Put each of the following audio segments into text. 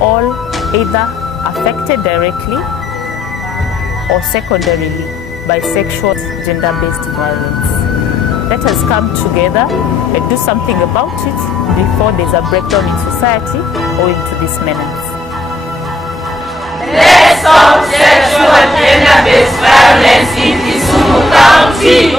all either affected directly or secondarily by sexual gender-based violence. Let us come together and do something about it before there's a breakdown in society owing to this menace. Let's stop sexual and gender-based violence in Kisumu County.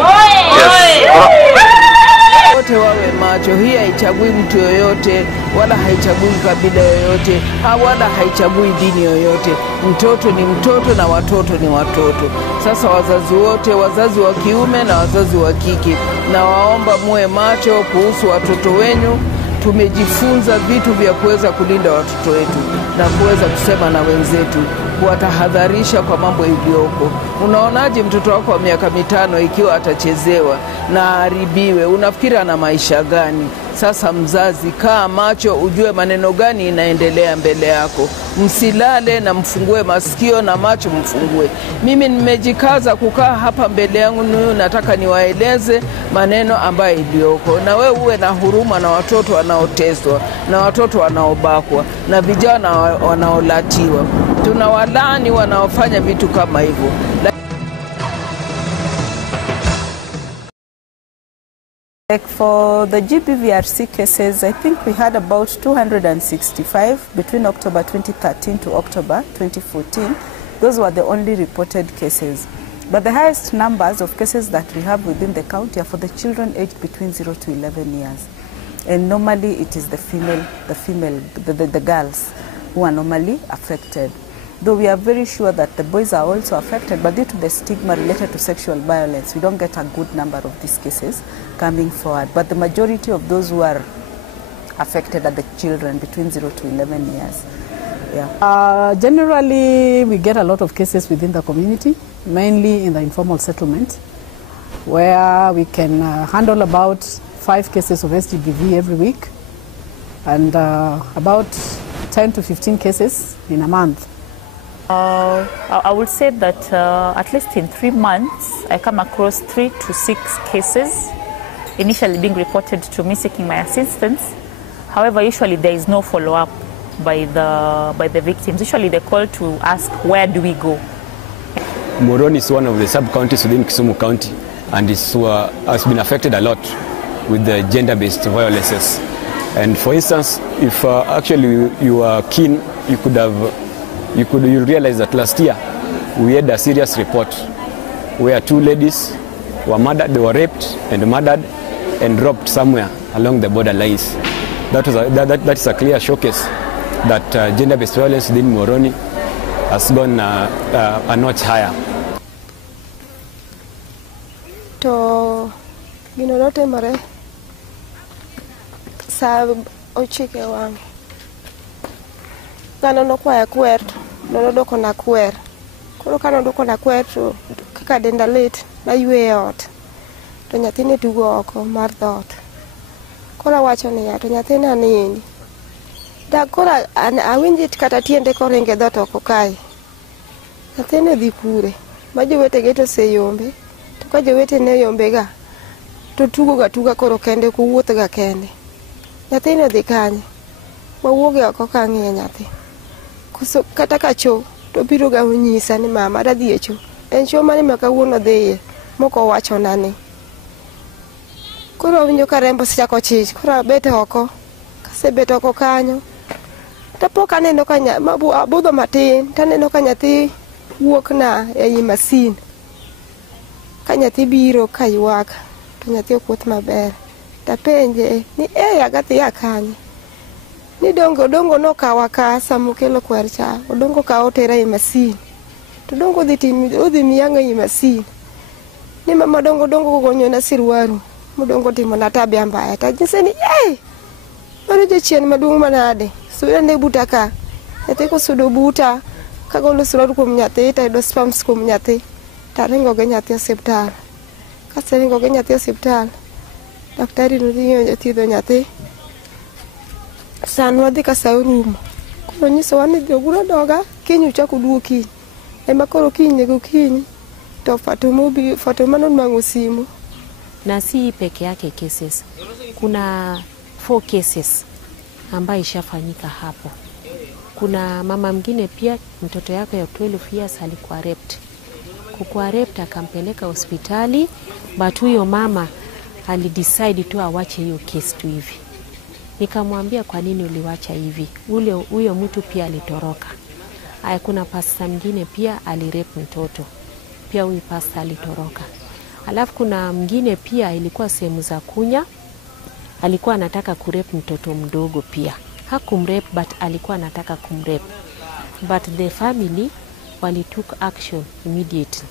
Wote wawe macho. Hii haichagui mtu yoyote, wala haichagui kabila yoyote, wala haichagui dini yoyote. Mtoto ni mtoto na watoto ni watoto. Sasa wazazi wote, wazazi wa kiume na wazazi wa kike, na waomba muwe macho kuhusu watoto wenyu. Tumejifunza vitu vya kuweza kulinda watoto wetu na kuweza kusema na wenzetu, kuwatahadharisha kwa mambo iliyoko. Unaonaje mtoto wako wa miaka 5 ikiwa atachezewa na haribiwe? Unafikiri ana maisha gani? Sasa mzazi, kaa macho, ujue maneno gani inaendelea mbele yako. Msilale na mfungue masikio na macho mfungue. Mimi nimejikaza kukaa hapa mbele yangu, nataka niwaeleze maneno ambayo iliyoko. Na wewe uwe na huruma na watoto wanaoteswa, na watoto wanaobakwa, na vijana wanaolatiwa. Tunawalaani wanaofanya vitu kama hivyo. Like for the GBVRC cases, I think we had about 265 between October 2013 to October 2014. Those were the only reported cases. But the highest numbers of cases that we have within the county are for the children aged between 0 to 11 years. And normally it is the girls who are normally affected. Though we are very sure that the boys are also affected, but due to the stigma related to sexual violence, we don't get a good number of these cases coming forward. But the majority of those who are affected are the children between 0 to 11 years. Yeah. Generally, we get a lot of cases within the community, mainly in the informal settlement, where we can handle about 5 cases of SGBV every week, and about 10 to 15 cases in a month. I would say that at least in 3 months, I come across 3 to 6 cases initially being reported to me seeking my assistance. However, usually there is no follow-up by the victims. Usually they call to ask, where do we go? Moroni is one of the sub-counties within Kisumu County, and has been affected a lot with the gender-based violences. And for instance, if actually you are keen, you realize that last year we had a serious report where 2 ladies were murdered, they were raped and murdered and dropped somewhere along the border lines. That is a clear showcase that gender-based violence within Moroni has gone a notch higher. To ginorote mare sa ochike wang kano no kwa kwer no doko na kwer koro kano doko na kwer to kaka denda lit na ywe ot to nyathine tugo oko mar dot koro wacho ni ya to nyathina nini da koro awinji kata tiende korenge dot oko kai nyathine dhi kure ma jowete geto se yombe to ka jowete ne yombe ga to tugo ga tuga koro kende ku wuoth ga kende nyathine dhi kanye wawuoge oko kang'e nyathi kuso kata kacho to biro ga unyisa ni mama da dhi echo en cho mane maka wuono dhiye moko wacho nani koro winjo ka rembo sichako chich koro bete oko kase bete oko kanyo tapo kaneno kanya mabu abudho matin taneno ka nyathi wuok na ei masin ka nyathi biro kaywak to nyathi okuoth maber tapenje ni agathi akanye ni dongo no kawa ka samukelo kwercha odongo ka otera e masin to dongo odhi miyanga e masin ni mama dongo gonyo na sirwaru modongo timo na tabia mbaya ta jinse ni maro je chien maduong manade suya ne buta ka ete ko sudo buta ka golo sirwaru kuom nyathi ta do spams kuom nyathi ta ringo ge nyathi hospital ka seringo ge nyathi hospital daktari nodhi thiedho nyathi san wadhi ka saurum koro nyiso wani joguro doga kinyu chako duoki ema koro kinyego kinyi to Fatuma non mango simu na si peke yake cases. Kuna 4 cases ambayo ishafanyika hapo. Kuna mama mwingine pia mtoto yake ya 12 years alikuwa raped. Kukuwa raped akampeleka hospitali, but huyo mama alidecide tu awache hiyo case tu hivi. Nikamwambia kwa nini uliwacha hivi? Huyo mtu pia alitoroka. Kuna pasta mwingine pia alirape mtoto. Pia huyu pasta alitoroka. Alafu kuna mwingine pia ilikuwa sehemu za Kunya, alikuwa anataka kurep mtoto mdogo pia. Hakumrep but alikuwa anataka kumrep. But the family took action immediately.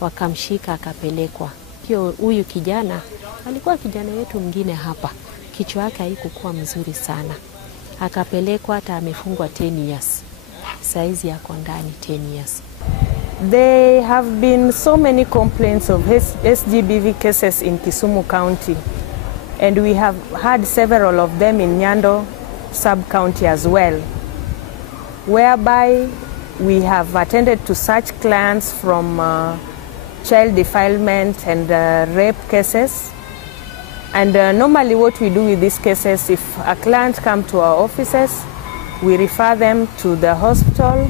Wakamshika akapelekwa. Pia huyu kijana alikuwa kijana yetu mwingine hapa. Kichwa yake haikuwa mzuri sana. Akapelekwa hata amefungwa 10 years. Saizi yako ndani 10 years. There have been so many complaints of SGBV cases in Kisumu County, and we have had several of them in Nyando sub-county as well, whereby we have attended to such clients from child defilement and rape cases. And normally what we do with these cases, if a client comes to our offices, we refer them to the hospital.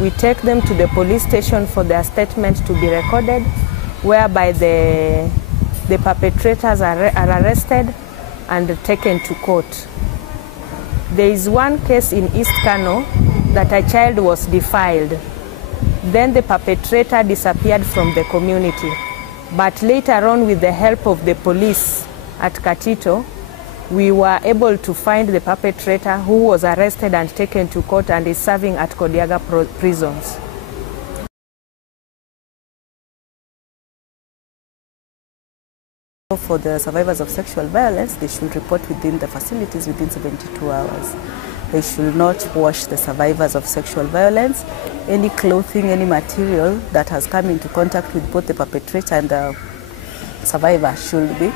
We take them to the police station for their statement to be recorded, whereby the perpetrators are arrested and taken to court. There is one case in East Kano that a child was defiled. Then the perpetrator disappeared from the community. But later on, with the help of the police at Katito, we were able to find the perpetrator, who was arrested and taken to court and is serving at Kodiaga prisons. For the survivors of sexual violence, they should report within the facilities within 72 hours. They should not wash the survivors of sexual violence. Any clothing, any material that has come into contact with both the perpetrator and the survivor should be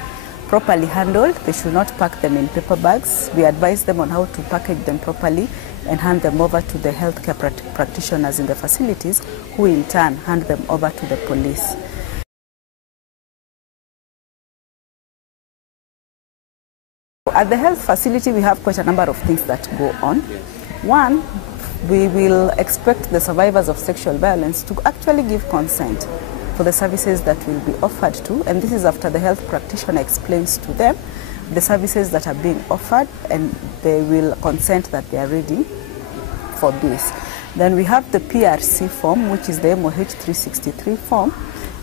properly handled. They should not pack them in paper bags. We advise them on how to package them properly and hand them over to the healthcare practitioners in the facilities, who in turn hand them over to the police. At the health facility, we have quite a number of things that go on. One, we will expect the survivors of sexual violence to actually give consent for the services that will be offered to, and this is after the health practitioner explains to them the services that are being offered, and they will consent that they are ready for this. Then we have the PRC form, which is the MOH 363 form,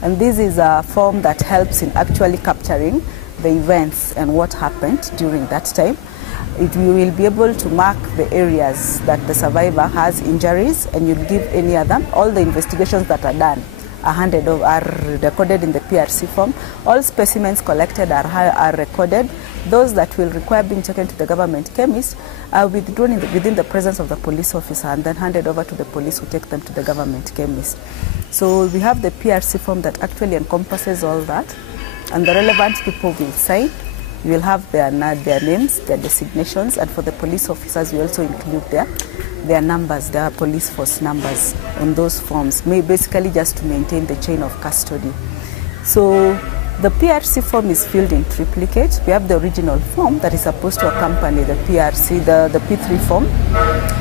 and this is a form that helps in actually capturing the events and what happened during that time. We will be able to mark the areas that the survivor has injuries, and you'll give any other. All the investigations that are done are recorded in the PRC form. All specimens collected are recorded. Those that will require being taken to the government chemist are withdrawn within the presence of the police officer and then handed over to the police, who take them to the government chemist. So we have the PRC form that actually encompasses all that, and the relevant people will sign. We will have their names, their designations, and for the police officers, we also include their numbers, their police force numbers on those forms, basically just to maintain the chain of custody. So the PRC form is filled in triplicate. We have the original form that is supposed to accompany the PRC, the P3 form,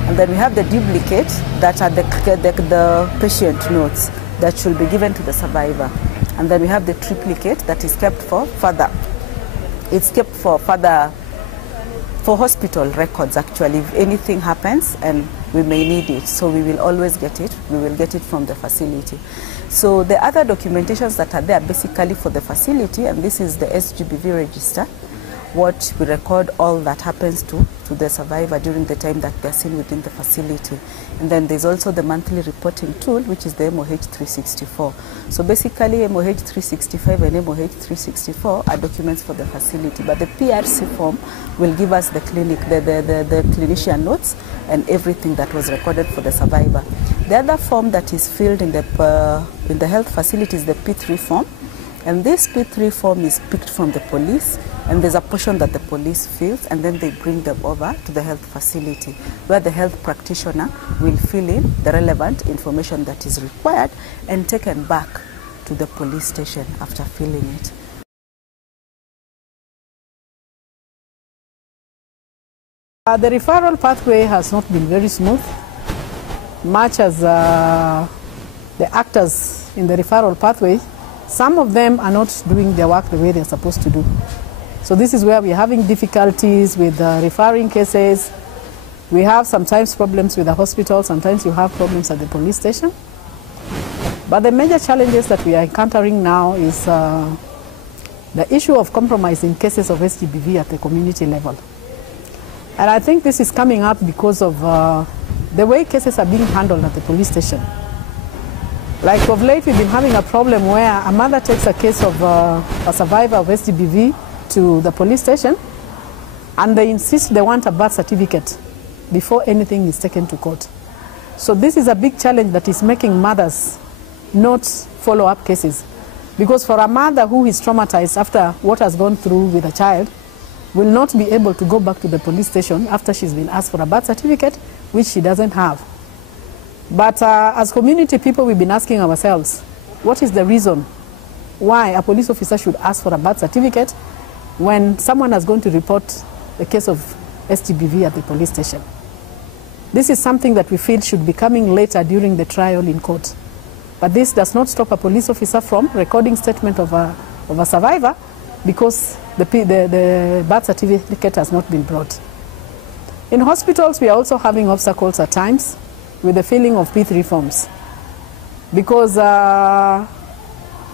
and then we have the duplicate that are the patient notes that should be given to the survivor. And then we have the triplicate that is kept for further. It's kept for hospital records, actually, if anything happens and we may need it. So we will always get it. We will get it from the facility. So the other documentations that are there basically for the facility, and this is the SGBV register, what we record all that happens to the survivor during the time that they're seen within the facility. And then there's also the monthly reporting tool, which is the MOH 364. So basically MOH 365 and MOH 364 are documents for the facility, but the PRC form will give us the clinician notes and everything that was recorded for the survivor. The other form that is filled in the health facility is the P3 form. And this P3 form is picked from the police, and there's a portion that the police fills, and then they bring them over to the health facility, where the health practitioner will fill in the relevant information that is required and taken back to the police station after filling it. The referral pathway has not been very smooth, much as the actors in the referral pathway, some of them are not doing their work the way they're supposed to do. So this is where we're having difficulties with referring cases. We have sometimes problems with the hospital, sometimes you have problems at the police station. But the major challenges that we are encountering now is the issue of compromise in cases of SGBV at the community level. And I think this is coming up because of the way cases are being handled at the police station. Like of late, we've been having a problem where a mother takes a case of a survivor of SGBV to the police station, and they insist they want a birth certificate before anything is taken to court. So this is a big challenge that is making mothers not follow up cases. Because for a mother who is traumatized after what has gone through with a child, will not be able to go back to the police station after she's been asked for a birth certificate, which she doesn't have. But as community people, we've been asking ourselves, what is the reason why a police officer should ask for a birth certificate when someone has gone to report the case of SGBV at the police station? This is something that we feel should be coming later during the trial in court. But this does not stop a police officer from recording statement of a survivor because the birth certificate has not been brought. In hospitals, we are also having obstacles at times with the filling of P3 forms. Because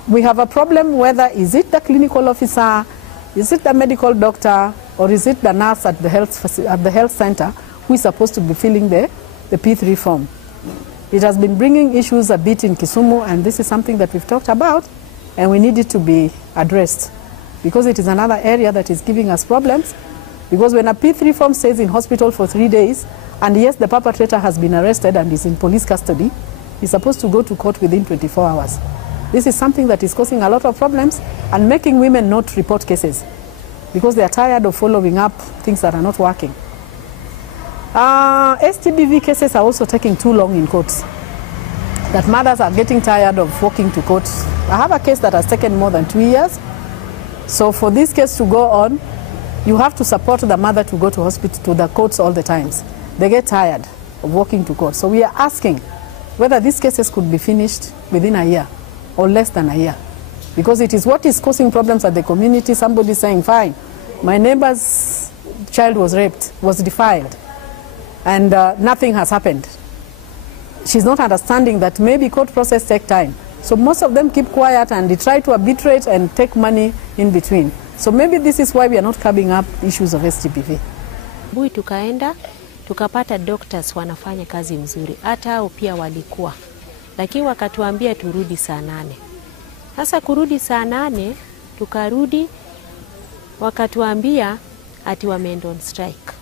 we have a problem whether is it the clinical officer, is it the medical doctor, or is it the nurse at the health center who is supposed to be filling the P3 form. It has been bringing issues a bit in Kisumu, and this is something that we've talked about, and we need it to be addressed because it is another area that is giving us problems. Because when a P3 form stays in hospital for 3 days, and yes, the perpetrator has been arrested and is in police custody, he's supposed to go to court within 24 hours. This is something that is causing a lot of problems and making women not report cases because they are tired of following up things that are not working. SGBV cases are also taking too long in courts, that mothers are getting tired of walking to court. I have a case that has taken more than 2 years. So for this case to go on, you have to support the mother to go to hospital, to the courts all the times. They get tired of walking to court. So we are asking whether these cases could be finished within a year or less than a year. Because it is what is causing problems at the community. Somebody saying, fine, my neighbor's child was raped, was defiled, and nothing has happened. She's not understanding that maybe court process take time. So most of them keep quiet and they try to arbitrate and take money in between. So maybe this is why we are not coming up issues of SGBV. Bui tukaenda, tukapata doctors wanafanya kazi mzuri. Hata hao pia walikuwa. Lakini wakatuambia turudi saa 8. Sasa kurudi saa 8, tukarudi, wakatuambia ati wameenda on strike.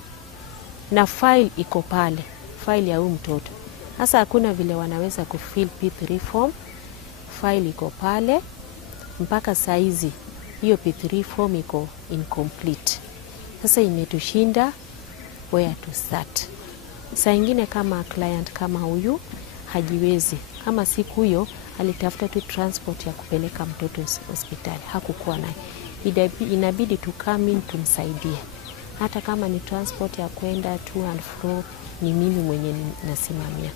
Na file iko pale, file ya huyu mtoto. Sasa hakuna vile wanaweza kufill P3 form, file iko pale, mpaka saizi hiyo P3 form iko incomplete. Sasa imetushinda where to start. Saa ingine kama client kama huyu hajiwezi, kama siku huyo alitafuta tu transport ya kupeleka mtoto hospitali, hakukuwa nayo. Inabidi tu come in tumsaidie. Hata kama ni transport ya kwenda to and fro, ni mimi mwenye nasimamia.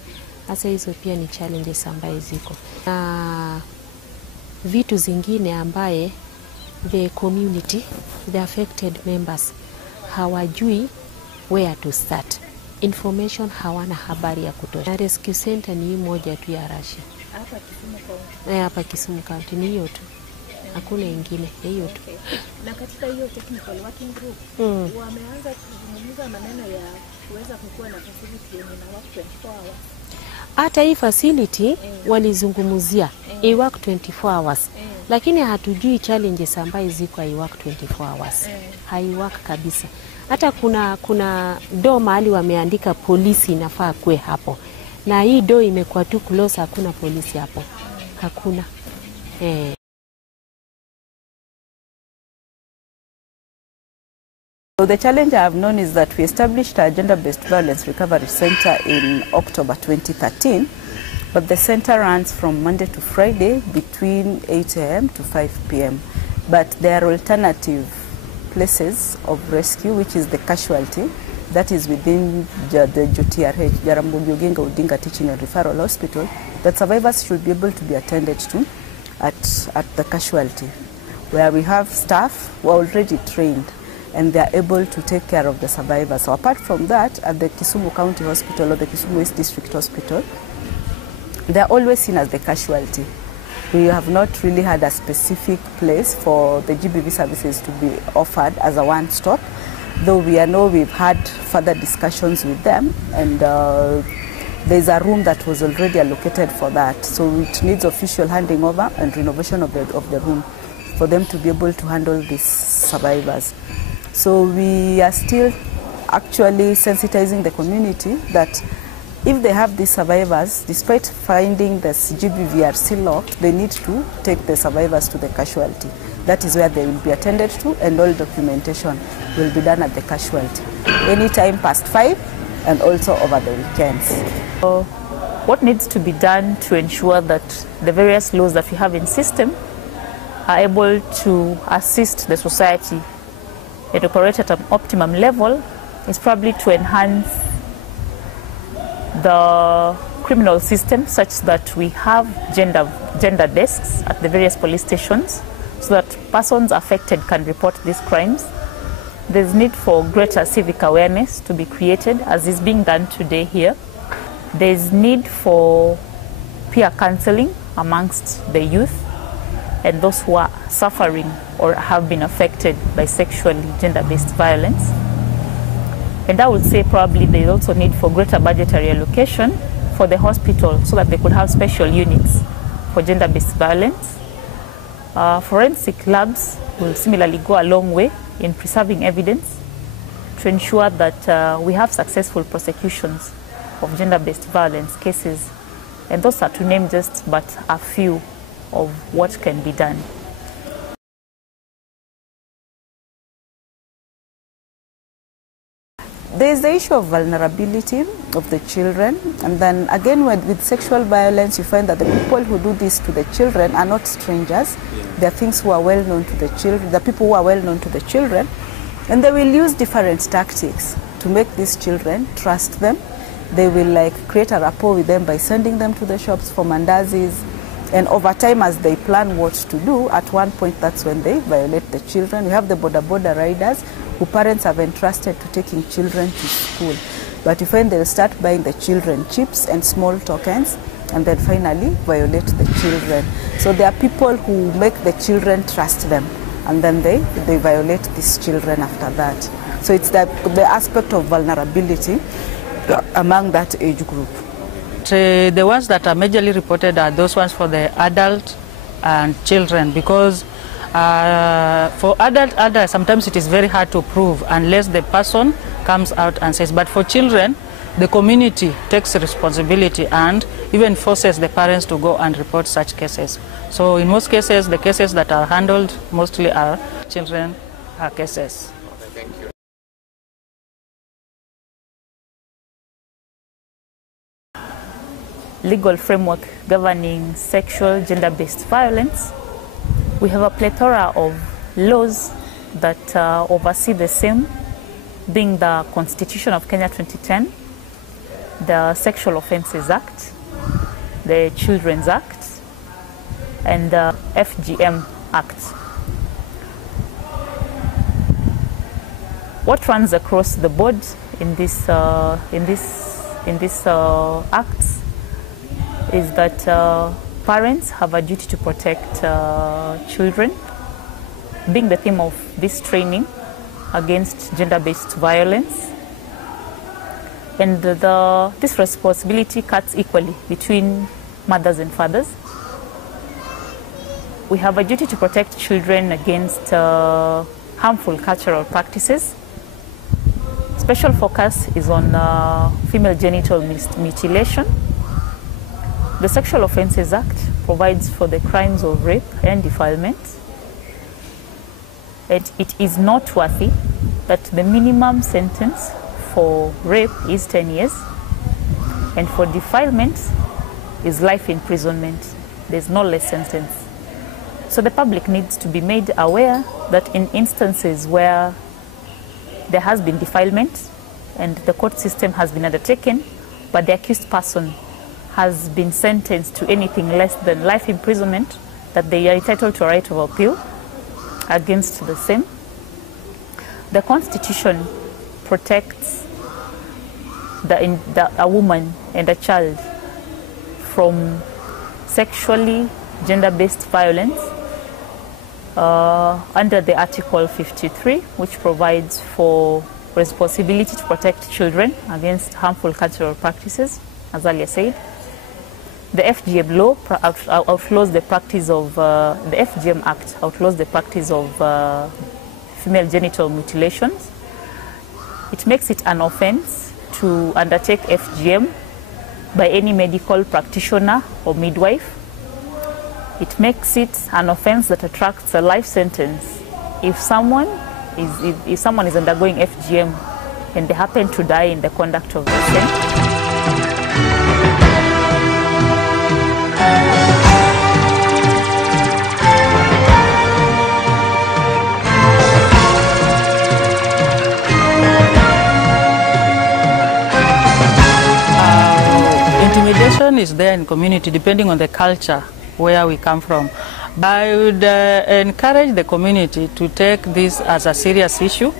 Sasa hizo pia ni challenges ambaye ziko. Na vitu zingine ambaye the community, the affected members hawajui where to start. Information hawana habari ya kutosha. Na rescue center ni moja tu ya Russia. Hapa Kisumu County. Hapa Kisumu County ni hiyo tu. Hakuna ingine, hiyo tu. Okay. Na katika hiyo technical working group, wameanza kuzungumza maneno ya kuweza kukua na facility yenye na work 24 hours. Hata hii facility walizungumzia work 24 hours. Lakini hatujui challenges ambazo ziko work 24 hours. Haiwork kabisa. Hata kuna do mahali wameandika polisi inafaa kwe hapo. Na hii do imekuwa tu close, hakuna polisi hapo. Hakuna. So the challenge I have known is that we established a gender-based violence recovery center in October 2013, but the center runs from Monday to Friday between 8 a.m. to 5 p.m. But there are alternative places of rescue, which is the casualty that is within the JTRH, Jaramogi Oginga Odinga Teaching and Referral Hospital, that survivors should be able to be attended to at the casualty, where we have staff who are already trained and they are able to take care of the survivors. So apart from that, at the Kisumu County Hospital or the Kisumu East District Hospital, they are always seen as the casualty. We have not really had a specific place for the GBV services to be offered as a one-stop, though we've had further discussions with them, and there's a room that was already allocated for that. So it needs official handing over and renovation of the room for them to be able to handle these survivors. So we are still actually sensitizing the community that if they have these survivors, despite finding the GBV are still locked, they need to take the survivors to the casualty. That is where they will be attended to, and all documentation will be done at the casualty, anytime past 5 and also over the weekends. So what needs to be done to ensure that the various laws that we have in system are able to assist the society and operate at an optimum level is probably to enhance the criminal system such that we have gender desks at the various police stations so that persons affected can report these crimes. There's need for greater civic awareness to be created, as is being done today here. There's need for peer counseling amongst the youth and those who are suffering or have been affected by sexually gender-based violence. And I would say probably there's also need for greater budgetary allocation for the hospital so that they could have special units for gender-based violence. Forensic labs will similarly go a long way in preserving evidence to ensure that we have successful prosecutions of gender-based violence cases. And those are to name just but a few of what can be done. There is the issue of vulnerability of the children, and then again with sexual violence you find that the people who do this to the children are not strangers. They are things who are well known to the children, the people who are well known to the children, and they will use different tactics to make these children trust them. They will create a rapport with them by sending them to the shops for mandazis, and over time as they plan what to do, at one point that's when they violate the children. We have the border riders who parents have entrusted to taking children to school. But you find they'll start buying the children chips and small tokens and then finally violate the children. So there are people who make the children trust them and then they violate these children after that. So it's the aspect of vulnerability among that age group. The ones that are majorly reported are those ones for the adult and children, because for adults, sometimes it is very hard to prove unless the person comes out and says. But for children, the community takes responsibility and even forces the parents to go and report such cases. So in most cases, the cases that are handled mostly are children cases. Thank you. Legal framework governing sexual gender-based violence. We have a plethora of laws that oversee the same, being the Constitution of Kenya 2010, the Sexual Offences Act, the Children's Act, and the FGM Act. What runs across the board in this acts is that parents have a duty to protect children, being the theme of this training against gender-based violence. And this responsibility cuts equally between mothers and fathers. We have a duty to protect children against harmful cultural practices. Special focus is on female genital mutilation. The Sexual Offences Act provides for the crimes of rape and defilement. And it is noteworthy that the minimum sentence for rape is 10 years, and for defilement is life imprisonment. There's no less sentence. So the public needs to be made aware that in instances where there has been defilement, and the court system has been undertaken, but the accused person has been sentenced to anything less than life imprisonment, that they are entitled to a right of appeal against the same. The Constitution protects a woman and a child from sexually gender-based violence under the Article 53, which provides for responsibility to protect children against harmful cultural practices, as earlier said. The FGM law outlaws the practice of, the FGM Act outlaws the practice of female genital mutilations. It makes it an offense to undertake FGM by any medical practitioner or midwife. It makes it an offense that attracts a life sentence if someone is undergoing FGM and they happen to die in the conduct of the same. Intimidation is there in community depending on the culture where we come from. I would encourage the community to take this as a serious issue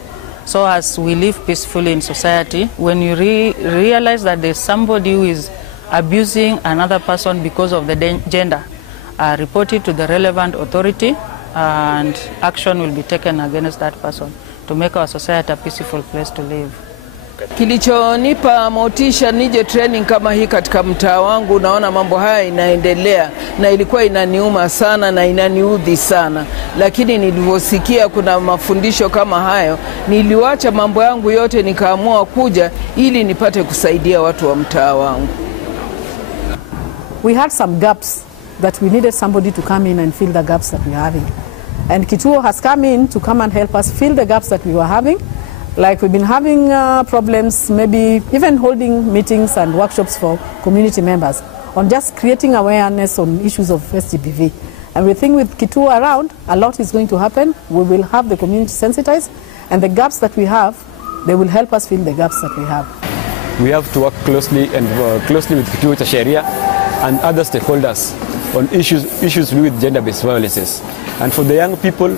so as we live peacefully in society. When you realize that there's somebody who is abusing another person because of the gender, report it to the relevant authority and action will be taken against that person to make our society a peaceful place to live. Kilichonipa motisha nije training kama hii katika mtaa wangu, naona mambo haya inaendelea na ilikuwa inaniuma sana na inaniudhi sana, lakini nilivyosikia kuna mafundisho kama hayo, niliwacha mambo yangu yote nikaamua kuja ili nipate kusaidia watu wa mtaa wangu. We had some gaps that we needed somebody to come in and fill the gaps that we are having. And Kituo has come in to come and help us fill the gaps that we were having. Like we've been having problems, maybe even holding meetings and workshops for community members on just creating awareness on issues of SGBV. And we think with Kituo around, a lot is going to happen. We will have the community sensitized, and the gaps that we have, they will help us fill the gaps that we have. We have to work closely with Kituo cha Sheria and other stakeholders on issues with gender-based violences. And for the young people,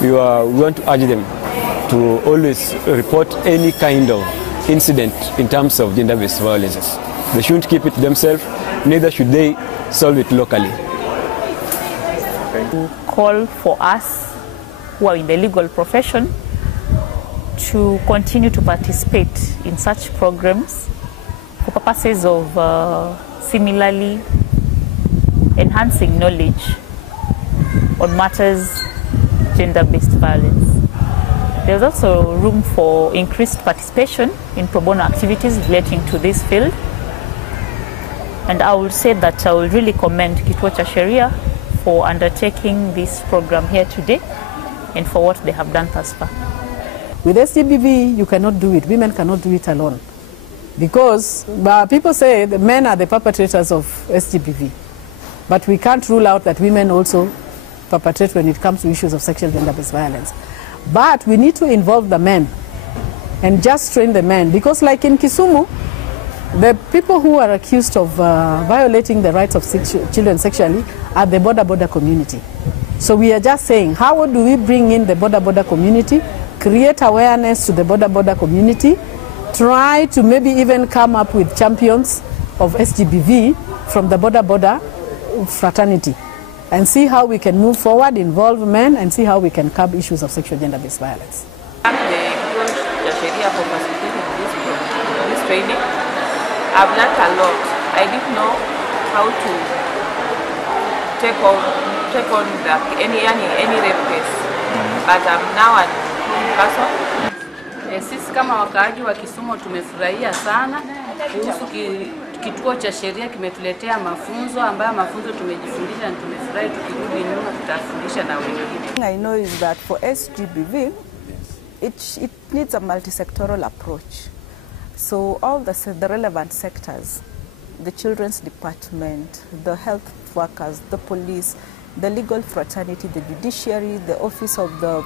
we want to urge them to always report any kind of incident in terms of gender-based violences. They shouldn't keep it to themselves, neither should they solve it locally. To call for us who are in the legal profession to continue to participate in such programs for purposes of similarly enhancing knowledge on matters gender-based violence. There's also room for increased participation in pro bono activities relating to this field. And I would say that I will really commend Kituo cha Sheria for undertaking this program here today and for what they have done thus far. With SGBV, you cannot do it. Women cannot do it alone. Because people say the men are the perpetrators of SGBV. But we can't rule out that women also perpetrate when it comes to issues of sexual gender-based violence. But we need to involve the men and just train the men. Because like in Kisumu, the people who are accused of violating the rights of children sexually are the border community. So we are just saying, how do we bring in the border community, create awareness to the border community, try to maybe even come up with champions of SGBV from the border fraternity, and see how we can move forward, involve men, and see how we can curb issues of sexual gender-based violence. Thank the Kituo cha Sheria for facilitating this training. I've learned a lot. I didn't know how to take on any rape case, but I'm now a person. Sisi kama wakaaji wa Kisumu tumefurahia sana kuhusu Kituo cha Sheria kimetuletea mafunzo ambayo mafunzo tumejifundisha na tumefurahi, tukirudi nyuma tutafundisha na wengine. I know is that for SGBV it needs a multi-sectoral approach. So all the relevant sectors, the children's department, the health workers, the police, the legal fraternity, the judiciary, the office of the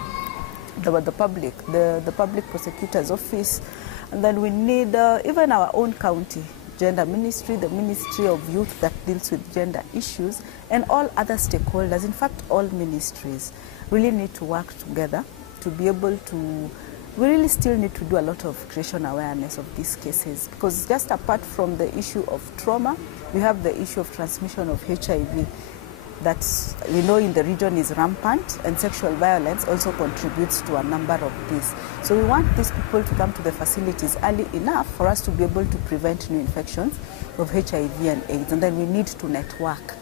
public prosecutor's office, And then we need even our own county gender ministry, the Ministry of Youth that deals with gender issues, and all other stakeholders, in fact all ministries, really need to work together to be able to, we really still need to do a lot of creation awareness of these cases, because just apart from the issue of trauma, we have the issue of transmission of HIV that we know in the region is rampant, and sexual violence also contributes to a number of these. So we want these people to come to the facilities early enough for us to be able to prevent new infections of HIV and AIDS. And then we need to network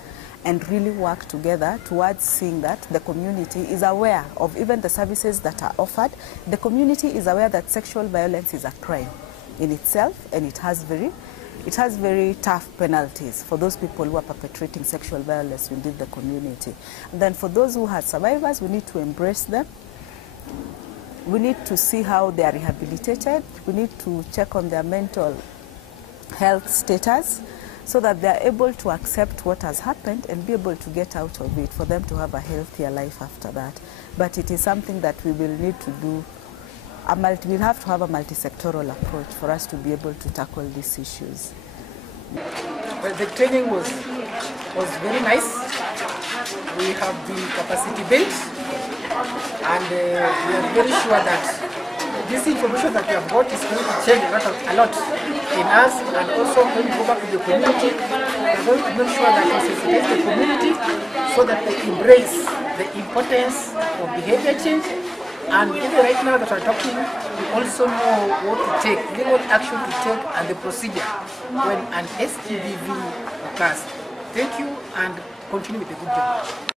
and really work together towards seeing that the community is aware of even the services that are offered. The community is aware that sexual violence is a crime in itself, and it has very tough penalties for those people who are perpetrating sexual violence within the community. And then for those who have survivors, we need to embrace them. We need to see how they are rehabilitated. We need to check on their mental health status so that they are able to accept what has happened and be able to get out of it, for them to have a healthier life after that. But it is something that we will need to do. We'll have to have a multi-sectoral approach for us to be able to tackle these issues. Well, the training was very nice. We have been capacity built, and we are very sure that this information that we have got is going to change a lot in us, and also when we go back to the community, we are going to make sure that we sensitize the community so that they embrace the importance of behavior change. And even right now that we're talking, we also know what to take, legal action to take, and the procedure when an SGBV occurs. Thank you, and continue with the good job.